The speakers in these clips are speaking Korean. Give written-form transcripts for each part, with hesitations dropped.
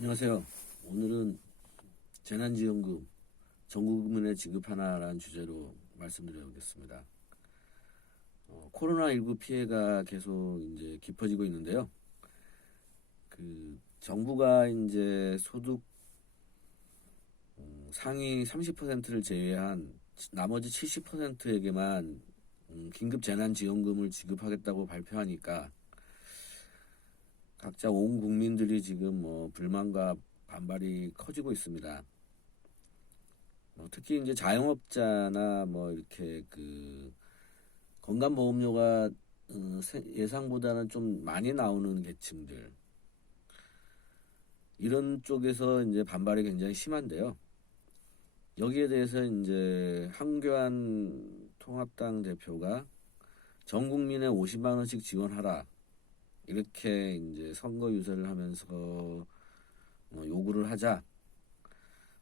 안녕하세요. 오늘은 재난지원금 전국민에 지급하나라는 주제로 말씀드려보겠습니다. 코로나19 피해가 계속 이제 깊어지고 있는데요. 정부가 이제 소득 상위 30%를 제외한 나머지 70%에게만 긴급 재난지원금을 지급하겠다고 발표하니까 각자 온 국민들이 지금 불만과 반발이 커지고 있습니다. 특히 이제 자영업자나 이렇게 건강보험료가 예상보다는 좀 많이 나오는 계층들, 이런 쪽에서 이제 반발이 굉장히 심한데요. 여기에 대해서 이제 한교안 통합당 대표가 전 국민에 50만 원씩 지원하라, 이렇게 이제 선거 유세를 하면서 요구를 하자,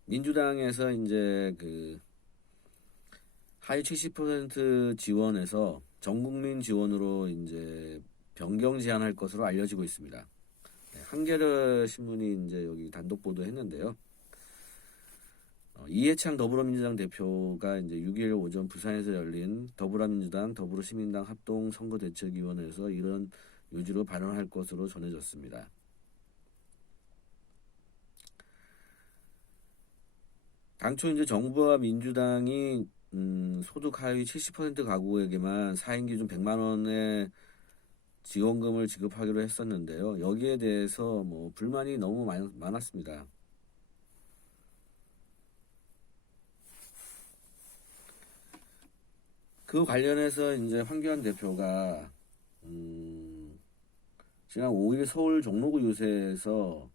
민주당에서 이제 하위 70% 지원에서 전 국민 지원으로 이제 변경 제한할 것으로 알려지고 있습니다. 한겨레 신문이 이제 여기 단독 보도했는데요. 이해창 더불어민주당 대표가 이제 6일 오전 부산에서 열린 더불어민주당, 더불어시민당 합동 선거대책위원회에서 이런 요지로 발언할 것으로 전해졌습니다. 당초 이제 정부와 민주당이 소득 하위 70% 가구에게만 4인 기준 100만 원의 지원금을 지급하기로 했었는데요. 여기에 대해서 불만이 너무 많았습니다. 그 관련해서 이제 황교안 대표가 지난 5일 서울 종로구 유세에서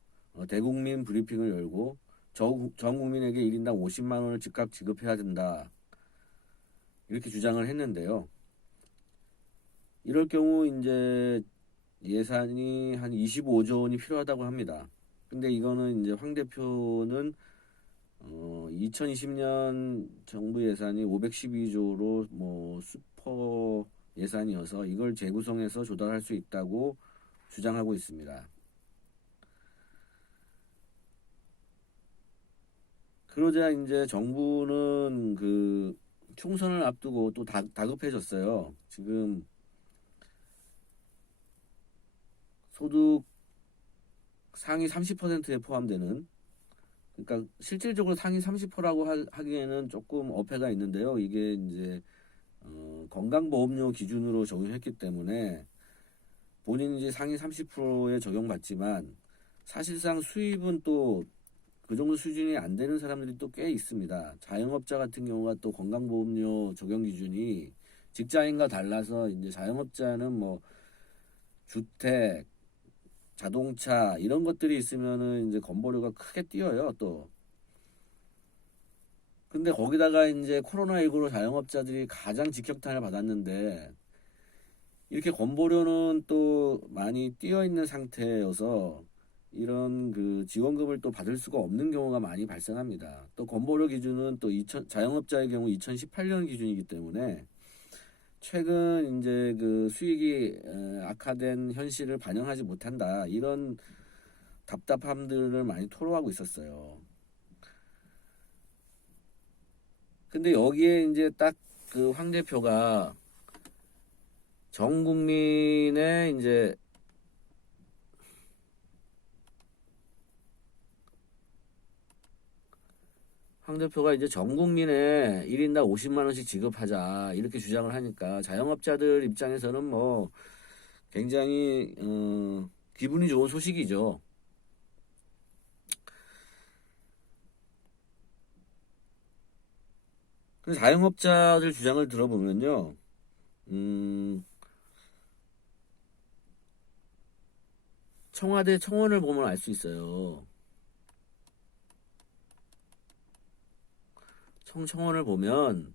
대국민 브리핑을 열고 전 국민에게 1인당 50만 원을 즉각 지급해야 된다, 이렇게 주장을 했는데요. 이럴 경우 이제 예산이 한 25조 원이 필요하다고 합니다. 근데 이거는 이제 황 대표는 2020년 정부 예산이 512조로 슈퍼 예산이어서 이걸 재구성해서 조달할 수 있다고 주장하고 있습니다. 그러자 이제 정부는 총선을 앞두고 또 다급해졌어요. 지금 소득 상위 30%에 포함되는, 그러니까 실질적으로 상위 30%라고 하기에는 조금 어폐가 있는데요. 이게 이제 건강보험료 기준으로 적용했기 때문에 본인이 상위 30%에 적용받지만 사실상 수입은 또 그 정도 수준이 안 되는 사람들이 또 꽤 있습니다. 자영업자 같은 경우가 또 건강보험료 적용 기준이 직장인과 달라서 이제 자영업자는 주택, 자동차 이런 것들이 있으면은 이제 건보료가 크게 뛰어요, 또. 근데 거기다가 이제 코로나19로 자영업자들이 가장 직격탄을 받았는데 이렇게 건보료는 또 많이 뛰어 있는 상태여서 이런 지원금을 또 받을 수가 없는 경우가 많이 발생합니다. 또 건보료 기준은 또 자영업자의 경우 2018년 기준이기 때문에 최근 이제 수익이 악화된 현실을 반영하지 못한다, 이런 답답함들을 많이 토로하고 있었어요. 근데 여기에 이제 딱 황 대표가 전 국민의 이제 황 대표가 이제 전 국민에 1인당 50만 원씩 지급하자, 이렇게 주장을 하니까 자영업자들 입장에서는 굉장히 기분이 좋은 소식이죠. 그래서 자영업자들 주장을 들어보면요, 청와대 청원을 보면 알 수 있어요. 청원을 보면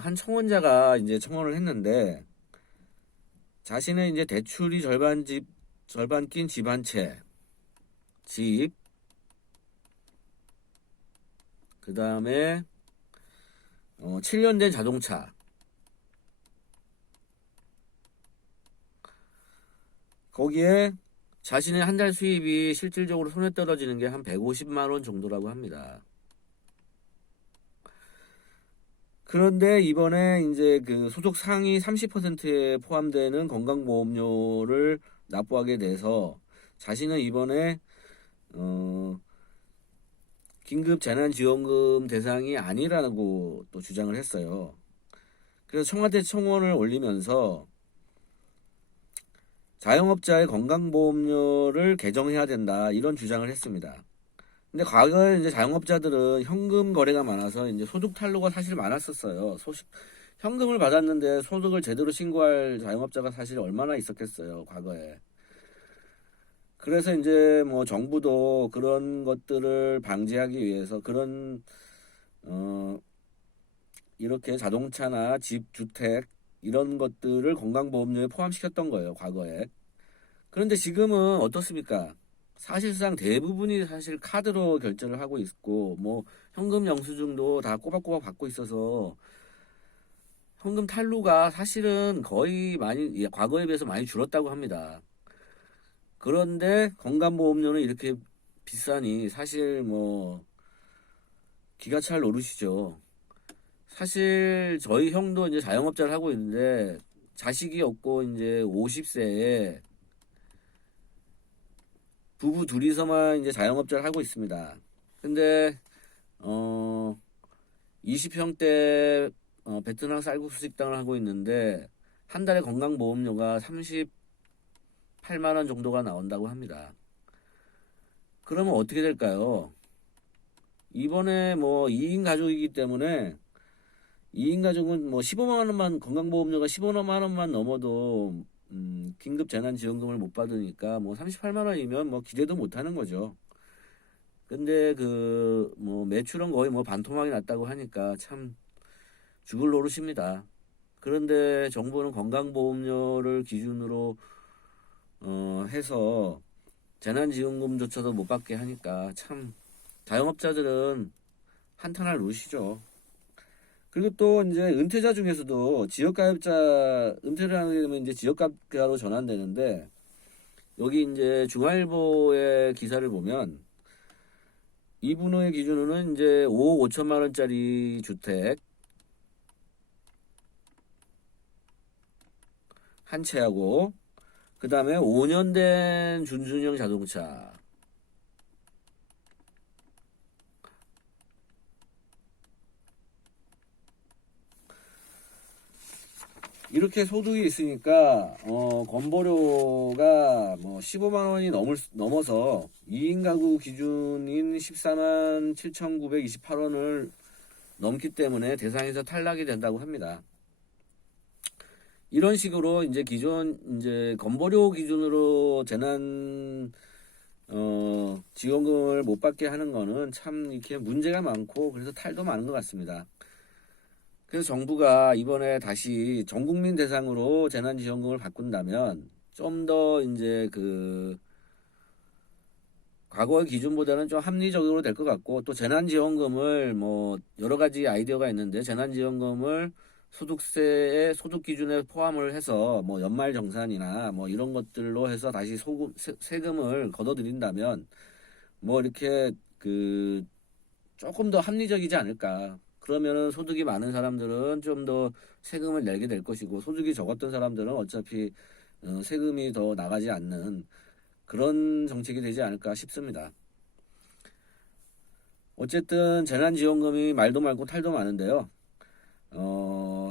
한 청원자가 이제 청원을 했는데 자신의 이제 대출이 절반 낀 집 한 채, 그 다음에 7년 된 자동차, 거기에 자신의 한 달 수입이 실질적으로 손에 떨어지는 게 한 150만 원 정도라고 합니다. 그런데 이번에 이제 그 소득 상위 30%에 포함되는 건강보험료를 납부하게 돼서 자신은 이번에 긴급 재난지원금 대상이 아니라고 또 주장을 했어요. 그래서 청와대 청원을 올리면서 자영업자의 건강보험료를 개정해야 된다 이런 주장을 했습니다. 근데 과거에 이제 자영업자들은 현금 거래가 많아서 이제 소득 탈루가 사실 많았었어요. 현금을 받았는데 소득을 제대로 신고할 자영업자가 사실 얼마나 있었겠어요, 과거에. 그래서 이제 뭐 정부도 그런 것들을 방지하기 위해서 이렇게 자동차나 집, 주택 이런 것들을 건강보험료에 포함시켰던 거예요, 과거에. 그런데 지금은 어떻습니까? 사실상 대부분이 사실 카드로 결제를 하고 있고, 뭐, 현금 영수증도 다 꼬박꼬박 받고 있어서, 현금 탈루가 사실은 거의 과거에 비해서 많이 줄었다고 합니다. 그런데 건강보험료는 이렇게 비싸니 사실 뭐, 기가 찰 노릇이죠. 사실 저희 형도 이제 자영업자를 하고 있는데, 자식이 없고 이제 50세에 부부 둘이서만 이제 자영업자를 하고 있습니다. 근데 20평대 베트남 쌀국수 식당을 하고 있는데 한 달에 건강보험료가 38만 원 정도가 나온다고 합니다. 그러면 어떻게 될까요? 이번에 뭐 2인 가족이기 때문에 2인 가족은 뭐 15만 원만 건강보험료가 15만 원만 넘어도 긴급 재난지원금을 못 받으니까 뭐 38만 원이면 뭐 기대도 못 하는 거죠. 근데 그 뭐 매출은 거의 뭐 반토막이 났다고 하니까 참 죽을 노릇입니다. 그런데 정부는 건강보험료를 기준으로 해서 재난지원금조차도 못 받게 하니까 참 자영업자들은 한탄할 노릇이죠. 그리고 또 이제 은퇴자 중에서도 지역가입자 은퇴를 하게 되면 이제 지역가입자로 전환되는데 여기 이제 중앙일보의 기사를 보면 이분의 기준으로는 이제 5억 5천만 원짜리 주택 한 채하고 그 다음에 5년 된 준준형 자동차 이렇게 소득이 있으니까 건보료가 뭐 15만 원이 넘어서 2인 가구 기준인 14만 7,928원을 넘기 때문에 대상에서 탈락이 된다고 합니다. 이런 식으로 이제 기존 이제 건보료 기준으로 지원금을 못 받게 하는 거는 참 이렇게 문제가 많고 그래서 탈도 많은 것 같습니다. 그래서 정부가 이번에 다시 전 국민 대상으로 재난지원금을 바꾼다면 좀 더 이제 그 과거의 기준보다는 좀 합리적으로 될 것 같고 또 재난지원금을 뭐 여러 가지 아이디어가 있는데 재난지원금을 소득세의 소득 기준에 포함을 해서 뭐 연말정산이나 뭐 이런 것들로 해서 다시 세금을 걷어들인다면 뭐 이렇게 그 조금 더 합리적이지 않을까. 그러면은 소득이 많은 사람들은 좀 더 세금을 내게 될 것이고 소득이 적었던 사람들은 어차피 세금이 더 나가지 않는 그런 정책이 되지 않을까 싶습니다. 어쨌든 재난지원금이 말도 많고 탈도 많은데요.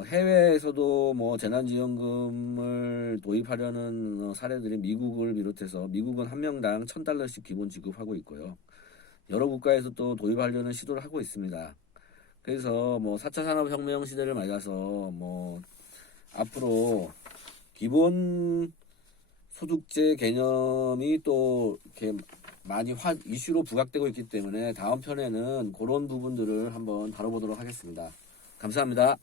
해외에서도 뭐 재난지원금을 도입하려는 사례들이 미국을 비롯해서 미국은 한 명당 $1,000씩 기본 지급하고 있고요. 여러 국가에서 또 도입하려는 시도를 하고 있습니다. 그래서 뭐 4차 산업혁명 시대를 맞아서 뭐 앞으로 기본 소득제 개념이 또 이렇게 많이 이슈로 부각되고 있기 때문에 다음 편에는 그런 부분들을 한번 다뤄보도록 하겠습니다. 감사합니다.